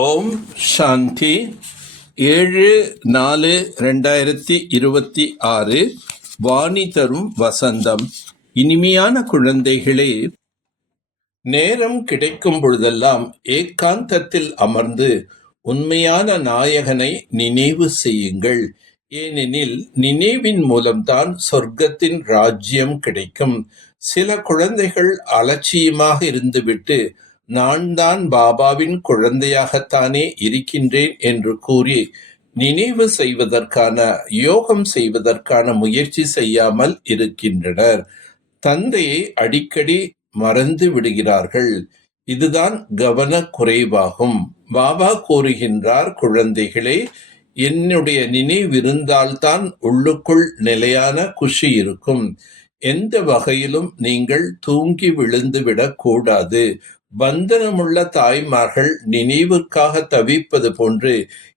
ஓம் சாந்தி. 7/4/2026 வாணி தரும் வசந்தம். இனிமையான குழந்தைகளே, நேரம் கிடைக்கும் பொழுதெல்லாம் ஏகாந்தத்தில் அமர்ந்து உண்மையான நாயகனை நினைவு செய்யுங்கள். ஏனெனில் நினைவின் மூலம்தான் சொர்க்கத்தின் ராஜ்யம் கிடைக்கும். சில குழந்தைகள் அலட்சியமாக இருந்துவிட்டு நான் தான் பாபாவின் குழந்தையாகத்தானே இருக்கின்றேன் என்று கூறி நினைவு செய்வதற்கான, யோகம் செய்வதற்கான முயற்சி செய்யாமல் இருக்கின்றனர். தந்தையை அடிக்கடி மறந்து விடுகிறார்கள். இதுதான் கவன குறைவாகும். பாபா கூறுகின்றார், குழந்தைகளே, என்னுடைய நினைவிருந்தால்தான் உள்ளுக்குள் நிலையான குஷி இருக்கும். எந்த வகையிலும் நீங்கள் தூங்கி விழுந்து விடக்கூடாது. பந்தனமுள்ள தாய்மார்கள் நினைவுக்காக தவிப்பது போன்று,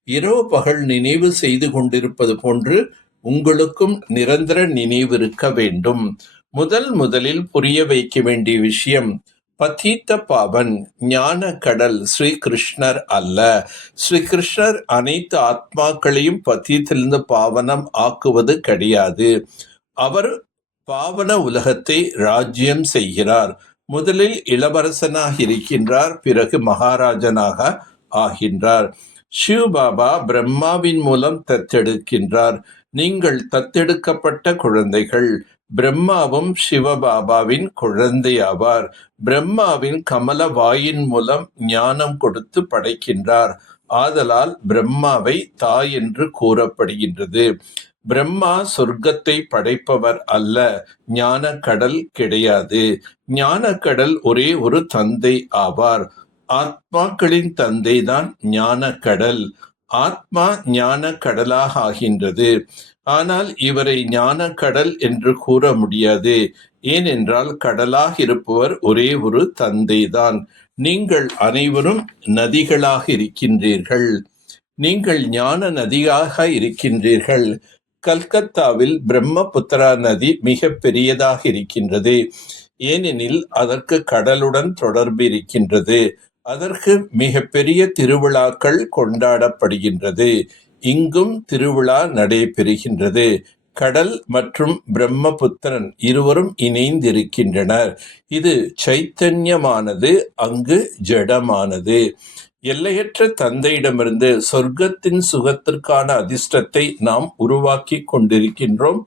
இரவு பகல் நினைவு செய்து கொண்டிருப்பது போன்று உங்களுக்கும் நிரந்தர நினைவு இருக்க வேண்டும். முதலில் புரிய வைக்க வேண்டிய விஷயம், பதீத்த பாவன் ஞான கடல் ஸ்ரீ கிருஷ்ணர் அல்ல. ஸ்ரீ கிருஷ்ணர் அனைத்து ஆத்மாக்களையும் பதீத்திலிருந்து பாவனம் ஆக்குவது கிடையாது. அவர் பாவன உலகத்தை ராஜ்யம் செய்கிறார். முதலில் இளவரசனாக இருக்கின்றார், பிறகு மகாராஜனாக ஆகின்றார். சிவ பாபா பிரம்மாவின் மூலம் தத்தெடுக்கின்றார். நீங்கள் தத்தெடுக்கப்பட்ட குழந்தைகள். பிரம்மாவும் சிவபாபாவின் குழந்தையாவார். பிரம்மாவின் கமல வாயின் மூலம் ஞானம் கொடுத்து படைக்கின்றார். ஆதலால் பிரம்மாவை தாய் என்று கூறப்படுகின்றது. பிரம்மா சொர்க்கத்தை படைப்பவர் அல்ல. ஞான கடல் கிடையாது. ஞான கடல் ஒரே ஒரு தந்தை ஆவார். ஆத்மாக்களின் தந்தை தான் ஞான கடல். ஆத்மா ஞான கடலாக ஆகின்றது. ஆனால் இவரை ஞான கடல் என்று கூற முடியாது. ஏனென்றால் கடலாக இருப்பவர் ஒரே ஒரு தந்தை தான். நீங்கள் அனைவரும் நதிகளாக இருக்கின்றீர்கள். நீங்கள் ஞான நதியாக இருக்கின்றீர்கள். கல்கத்தாவில் பிரம்மபுத்திரா நதி மிக பெரியதாக இருக்கின்றது. ஏனெனில் அதற்கு கடலுடன் தொடர்பு இருக்கின்றது. அதற்கு மிக பெரிய திருவிழாக்கள் கொண்டாடப்படுகின்றது. இங்கும் திருவிழா நடைபெறுகின்றது. கடல் மற்றும் பிரம்மபுத்திரன் இருவரும் இணைந்திருக்கின்றனர். இது சைத்தன்யமானது, அங்கு ஜடமானது. எல்லையற்ற தந்தையிடமிருந்து சொர்க்கத்தின் சுகத்திற்கான அதிர்ஷ்டத்தை நாம் உருவாக்கி கொண்டிருக்கின்றோம்.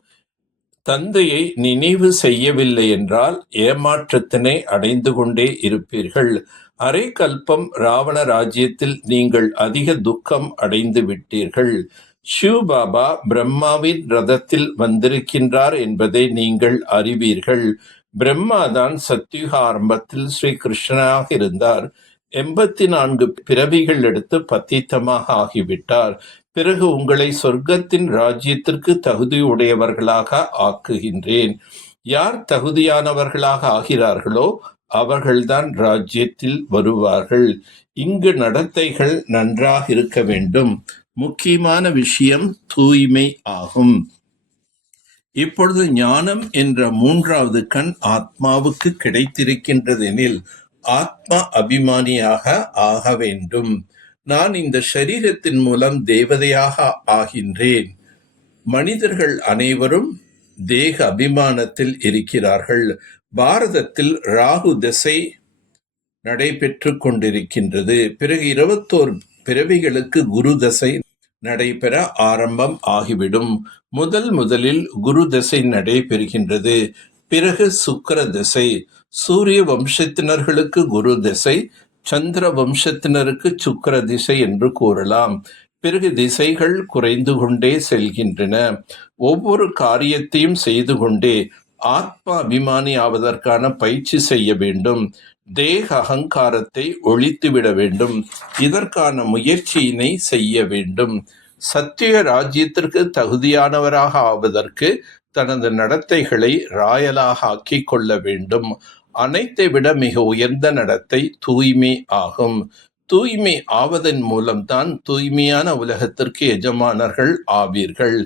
தந்தையை நினைவு செய்யவில்லை என்றால் ஏமாற்றத்தினை அடைந்து கொண்டே இருப்பீர்கள். அரை கல்பம் ராவண ராஜ்யத்தில் நீங்கள் அதிக துக்கம் அடைந்து விட்டீர்கள். சிவ பாபா பிரம்மாவின் ரதத்தில் வந்திருக்கின்றார் என்பதை நீங்கள் அறிவீர்கள். பிரம்மாதான் சத்யுக ஆரம்பத்தில் ஸ்ரீ கிருஷ்ணனாக இருந்தார். 84 பிறவிகள் எடுத்து பத்தீத்தமாக ஆகிவிட்டார். பிறகு உங்களை சொர்க்கத்தின் ராஜ்யத்திற்கு தகுதியுடையவர்களாக ஆக்குகின்றேன். யார் தகுதியானவர்களாக ஆகிறார்களோ அவர்கள்தான் ராஜ்யத்தில் வருவார்கள். இங்கு நடத்தைகள் நன்றாக இருக்க வேண்டும். முக்கியமான விஷயம் தூய்மை ஆகும். இப்பொழுது ஞானம் என்ற 3வது கண் ஆத்மாவுக்கு கிடைத்திருக்கின்றதெனில் ஆத்மா அபிமானியாக ஆக வேண்டும். நான் இந்த சரீரத்தின் மூலம் தேவதையாக ஆகின்றேன். மனிதர்கள் அனைவரும் தேக அபிமானத்தில் இருக்கிறார்கள். பாரதத்தில் ராகு திசை நடைபெற்று கொண்டிருக்கின்றது. பிறகு 21 பிறவிகளுக்கு குரு தசை நடைபெற ஆரம்பம் ஆகிவிடும். முதலில் குரு தசை நடைபெறுகின்றது. பிறகு சுக்கிர திசை. சூரிய வம்சத்தினர்களுக்கு குரு திசை, சந்திர வம்சத்தினருக்கு சுக்கிர திசை என்று கூறலாம். பிறகு திசைகள் குறைந்து கொண்டே செல்கின்றன. ஒவ்வொரு காரியத்தையும் செய்து கொண்டே ஆத்மா அபிமானி ஆவதற்கான பயிற்சி செய்ய வேண்டும். தேக அகங்காரத்தை ஒழித்துவிட வேண்டும். இதற்கான முயற்சியினை செய்ய வேண்டும். சத்திய ராஜ்யத்திற்கு தகுதியானவராக ஆவதற்கு தனது நடத்தைகளை ராயலாக ஆக்கிக் கொள்ள வேண்டும். அனைத்தை விட மிக உயர்ந்த நடத்தை தூய்மை ஆகும். தூய்மை ஆவதன் மூலம்தான் தூய்மையான உலகத்திற்கு எஜமானர்கள் ஆவீர்கள்.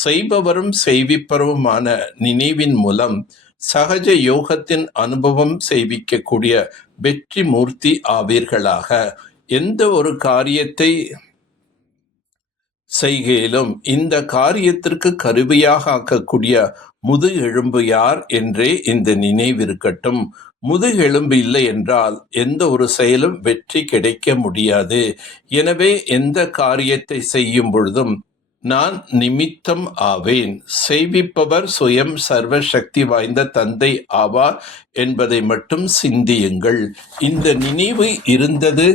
செய்பவரும் செய்விப்பவருமான நினைவின் மூலம் சகஜ யோகத்தின் அனுபவம் செய்விக்கக்கூடிய வெற்றி மூர்த்தி ஆவீர்களாக. எந்த ஒரு காரியத்தை செய்கையிலும் இந்த காரியத்திற்கு கருவியாக ஆக்கக்கூடிய முதுகெலும்பு யார் என்றே இந்த நினைவிருக்கட்டும். முதுகெலும்பு இல்லை என்றால் எந்த ஒரு செயலும் வெற்றி கிடைக்க முடியாது. எனவே எந்த காரியத்தை செய்யும் பொழுதும் நான் நிமித்தம் ஆவேன், செய்விப்பவர் சுயம் சர்வ சக்தி வாய்ந்த தந்தை ஆவார் என்பதை மட்டும் சிந்தியுங்கள். இந்த நினைவு இருந்தது,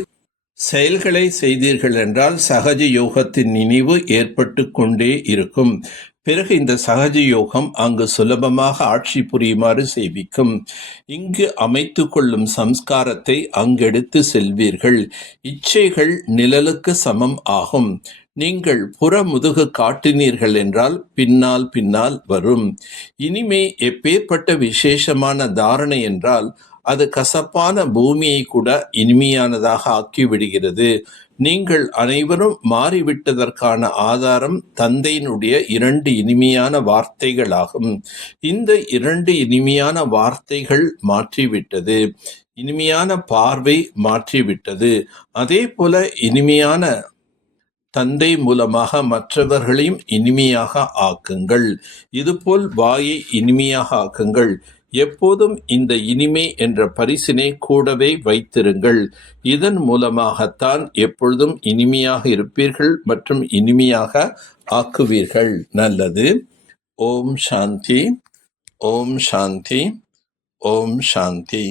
செயல்களை செய்தீர்கள் என்றால் சகஜ யோகத்தின் நினைவு ஏற்பட்டு கொண்டே இருக்கும். பிறகு இந்த சகஜ யோகம் அங்கு சுலபமாக ஆட்சி புரியுமாறு செய்விக்கும். இங்கு அமைத்து கொள்ளும் சம்ஸ்காரத்தை அங்கெடுத்து செல்வீர்கள். இச்சைகள் நிழலுக்கு சமம் ஆகும். நீங்கள் புறமுதுகு காட்டினீர்கள் என்றால் பின்னால் வரும். இனிமே எப்பேற்பட்ட விசேஷமான தாரணை என்றால் அது கசப்பான பூமியை கூட இனிமையானதாக ஆக்கிவிடுகிறது. நீங்கள் அனைவரும் மாறிவிட்டதற்கான ஆதாரம் தந்தையினுடைய 2 இனிமையான வார்த்தைகளாகும். இந்த 2 இனிமையான வார்த்தைகள் மாற்றிவிட்டது. இனிமையான பார்வை மாற்றிவிட்டது. அதே போல இனிமையான தந்தை மூலமாக மற்றவர்களையும் இனிமையாக ஆக்குங்கள். இதுபோல் வாயை இனிமையாக ஆக்குங்கள். எப்போதும் இந்த இனிமை என்ற பரிசினை கூடவே வைத்திருங்கள். இதன் மூலமாகத்தான் எப்பொழுதும் இனிமையாக இருப்பீர்கள் மற்றும் இனிமையாக ஆக்குவீர்கள். நல்லது. ஓம் சாந்தி, ஓம் சாந்தி, ஓம் சாந்தி.